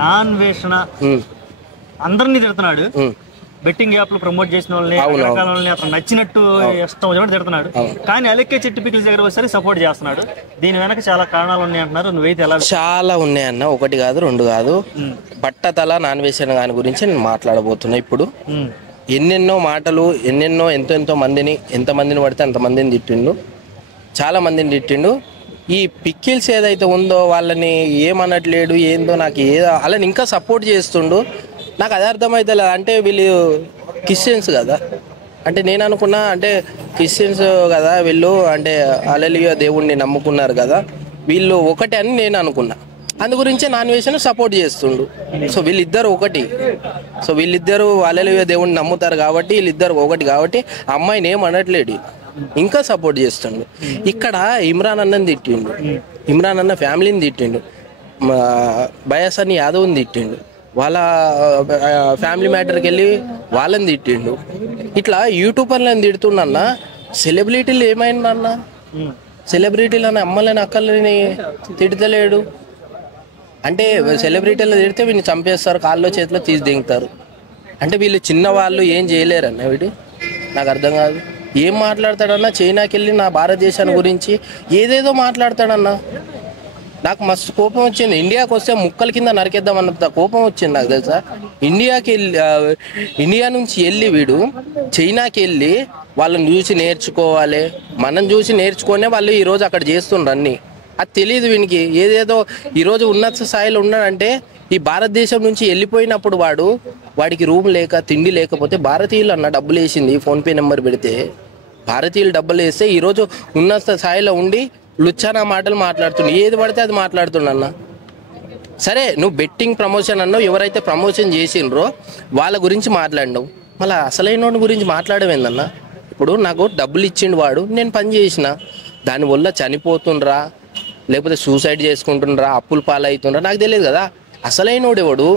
నాన్వేషణ అందరినీ తిడుతున్నాడు. బెట్టింగ్ యాప్లు ప్రమోట్ చేసిన వాళ్ళని అతను నచ్చినట్టు ఇష్టం వచ్చినట్టు తిడుతున్నాడు. కానీ అలెక్కే చెట్టు పికిల్స్ దగ్గర వచ్చేసరికి సపోర్ట్ చేస్తున్నాడు. దీని వెనక చాలా కారణాలు ఉన్నాయి అంటున్నారు. నువ్వైతే ఎలా? చాలా ఉన్నాయన్న, ఒకటి కాదు రెండు కాదు. బట్టతల నాన్వేషణ దాని గురించి నేను మాట్లాడబోతున్నా ఇప్పుడు. ఎన్నెన్నో మాటలు, ఎన్నెన్నో ఎంతో ఎంతమందిని పడితే అంతమందిని తిట్టిండు, చాలా మందిని తిట్టిండు. ఈ పిక్కిల్స్ ఏదైతే ఉందో వాళ్ళని ఏమనట్లేడు, ఏందో నాకు వాళ్ళని ఇంకా సపోర్ట్ చేస్తుండు. నాకు అది అర్థమైతే లేదు. అంటే వీళ్ళు క్రిస్టియన్స్ కదా, అంటే నేను అనుకున్నా అంటే క్రిస్టియన్స్ కదా వీళ్ళు, అంటే హల్లెలూయా దేవుణ్ణి నమ్ముకున్నారు కదా వీళ్ళు ఒకటే అని నేను అనుకున్నా. అందు గురించే నాన్వేషన్ సపోర్ట్ చేస్తుండు. సో వీళ్ళిద్దరు ఒకటి. సో వీళ్ళిద్దరు హల్లెలూయా దేవుణ్ణి నమ్ముతారు కాబట్టి వీళ్ళిద్దరు ఒకటి కాబట్టి అమ్మాయిని ఏం అనట్లేడు, ఇంకా సపోర్ట్ చేస్తుండు. ఇక్కడ ఇమ్రాన్ అన్నని తిట్టిండు, ఇమ్రాన్ అన్న ఫ్యామిలీని తిట్టిండు, బయాసని యాదవ్ని తిట్టిండు, వాళ్ళ ఫ్యామిలీ మ్యాటర్కి వెళ్ళి వాళ్ళని తిట్టిండు. ఇట్లా యూట్యూబర్లను తిడుతుండన్న. సెలబ్రిటీలు ఏమైందన్న? సెలబ్రిటీలని అమ్మలని అక్కలని తిడతలేడు. అంటే సెలబ్రిటీలు తిడితే వీడిని చంపేస్తారు, కాళ్ళలో చేతిలో తీసి దింగుతారు. అంటే వీళ్ళు చిన్నవాళ్ళు ఏం చేయలేరన్న. వీడు నాకు అర్థం కాదు. ఏం మాట్లాడతాడన్నా? చైనాకి వెళ్ళి నా భారతదేశాన్ని గురించి ఏదేదో మాట్లాడతాడన్నా. నాకు మస్తు కోపం వచ్చింది. ఇండియాకి వస్తే ముక్కల కింద నరికేద్దామన్నంత కోపం వచ్చింది నాకు తెలుసా. ఇండియా నుంచి వెళ్ళి వీడు చైనాకి వెళ్ళి వాళ్ళని చూసి నేర్చుకోవాలి, మనం చూసి నేర్చుకునే వాళ్ళు ఈరోజు అక్కడ చేస్తుండ్రు అన్నీ. అది తెలియదు వీనికి. ఏదేదో ఈరోజు ఉన్నత స్థాయిలో ఉన్నాడంటే ఈ భారతదేశం నుంచి వెళ్ళిపోయినప్పుడు వాడికి రూమ్ లేక తిండి లేకపోతే భారతీయులు అన్న డబ్బులు వేసింది, ఫోన్పే నెంబర్ పెడితే భారతీయులు డబ్బులు వేస్తే ఈరోజు ఉన్నత స్థాయిలో ఉండి లుచ్చానా మాటలు మాట్లాడుతుండు, ఏది పడితే అది మాట్లాడుతుండన్న. సరే నువ్వు బెట్టింగ్ ప్రమోషన్ అన్నావు, ఎవరైతే ప్రమోషన్ చేసిండ్రో వాళ్ళ గురించి మాట్లాడినావు, మళ్ళీ అసలైన గురించి మాట్లాడమేందన్న. ఇప్పుడు నాకు డబ్బులు ఇచ్చిండు వాడు, నేను పని చేసిన, దానివల్ల చనిపోతుండ్రా లేకపోతే సూసైడ్ చేసుకుంటుండ్రా, అప్పులు పాలవుతుండ్రా నాకు తెలియదు కదా. అసలైనోడు ఎవడు,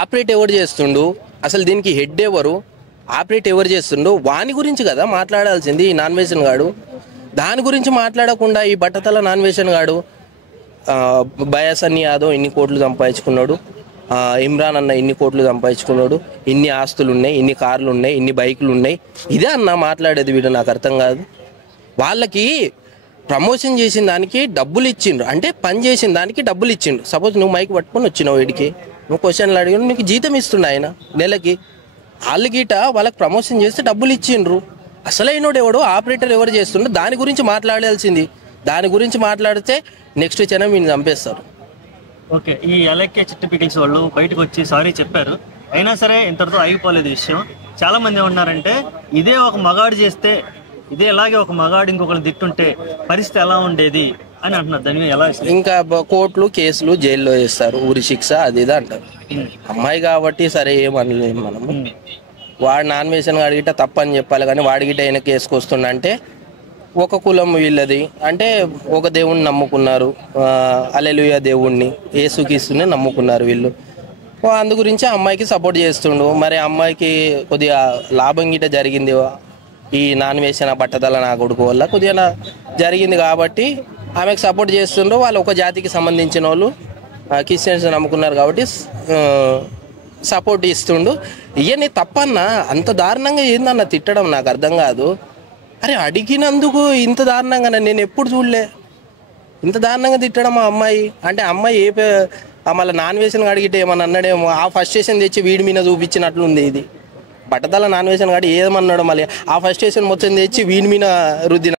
ఆపరేట్ ఎవరు చేస్తుండు, అసలు దీనికి హెడ్ ఎవరు, ఆపరేట్ ఎవరు చేస్తుండు, వాని గురించి కదా మాట్లాడాల్సింది ఈ నాన్వేషన్ గాడు. దాని గురించి మాట్లాడకుండా ఈ బట్టతల నాన్వేషన్ గాడు బయాసని యాదవ్ ఇన్ని కోట్లు సంపాదించుకున్నాడు, ఇమ్రాన్ అన్న ఇన్ని కోట్లు సంపాదించుకున్నాడు, ఇన్ని ఆస్తులు ఉన్నాయి, ఇన్ని కార్లు ఉన్నాయి, ఇన్ని బైకులు ఉన్నాయి, ఇదే అన్న మాట్లాడేది వీడు. నాకు అర్థం కాదు. వాళ్ళకి ప్రమోషన్ చేసిన దానికి డబ్బులు ఇచ్చిండ్రు, అంటే పని చేసిన దానికి డబ్బులు ఇచ్చిండ్రు. సపోజ్ నువ్వు మైక్ పట్టుకొని వచ్చినావు వీడికి, నువ్వు క్వశ్చన్లు అడిగిన నీకు జీతం ఇస్తుండ ఆయన నెలకి. వాళ్ళు గీట వాళ్ళకి ప్రమోషన్ చేస్తే డబ్బులు ఇచ్చిండ్రు. అసలైనోడు ఎవడు, ఆపరేటర్ ఎవరు చేస్తుండో దాని గురించి మాట్లాడాల్సింది. దాని గురించి మాట్లాడితే నెక్స్ట్ క్షణం వీళ్ళు చంపేస్తారు. ఓకే, ఈ అలెక్కే చిట్టు పికిల్స్ వాళ్ళు బయటకు వచ్చి సారీ చెప్పారు. అయినా సరే ఇంతటితో ఆగిపోలేదు విషయం. చాలా మంది ఏమన్నారంటే ఇదే ఒక మగాడు చేస్తే, ఇదే ఇలాగే ఒక మగాడు ఇంకొకరు తిట్టుంటే పరిస్థితి ఎలా ఉండేది అని అంటున్నారు. దాని ఎలా? ఇంకా కోర్టులు కేసులు జైల్లో వేస్తారు, ఊరి శిక్ష అది ఇది అంటారు. అమ్మాయి కాబట్టి సరే ఏమనలేము మనము. వాడు నాన్వేషన్ అడిగిట తప్పని చెప్పాలి, కానీ వాడిగిట వెనక్కి వేసుకొస్తుండంటే ఒక కులం వీళ్ళది, అంటే ఒక దేవుణ్ణి నమ్ముకున్నారు, హల్లెలూయా దేవుణ్ణి యేసుక్రీస్తుని నమ్ముకున్నారు వీళ్ళు. అందు గురించి అమ్మాయికి సపోర్ట్ చేస్తుండు. మరి అమ్మాయికి కొద్దిగా లాభం గిట జరిగింది ఈ నాన్వేషన్ బట్టతల నా కొడుకు వల్ల కొద్దిగా జరిగింది కాబట్టి ఆమెకు సపోర్ట్ చేస్తుండ్రు. వాళ్ళు ఒక జాతికి సంబంధించిన వాళ్ళు క్రిస్టియన్స్ నమ్ముకున్నారు కాబట్టి సపోర్ట్ ఇస్తుండు. ఇవన్నీ తప్పన్నా, అంత దారుణంగా ఏందన్న తిట్టడం నాకు అర్థం కాదు. అరే అడిగినందుకు ఇంత దారుణంగా నేను ఎప్పుడు చూడలే, ఇంత దారుణంగా తిట్టడం ఆ అమ్మాయి. అంటే అమ్మాయి మళ్ళీ నాన్వేషన్ అడిగితే ఏమన్నా అన్నాడేమో, ఆ ఫస్ట్ స్టేషన్ తెచ్చి వీడి మీద చూపించినట్లుంది. ఇది బట్టతల నాన్వేషన్ కాడి ఏమన్నాడో మళ్ళీ ఆ ఫస్ట్ స్టేషన్ మొత్తం తెచ్చి వీడి మీద రుద్దిన.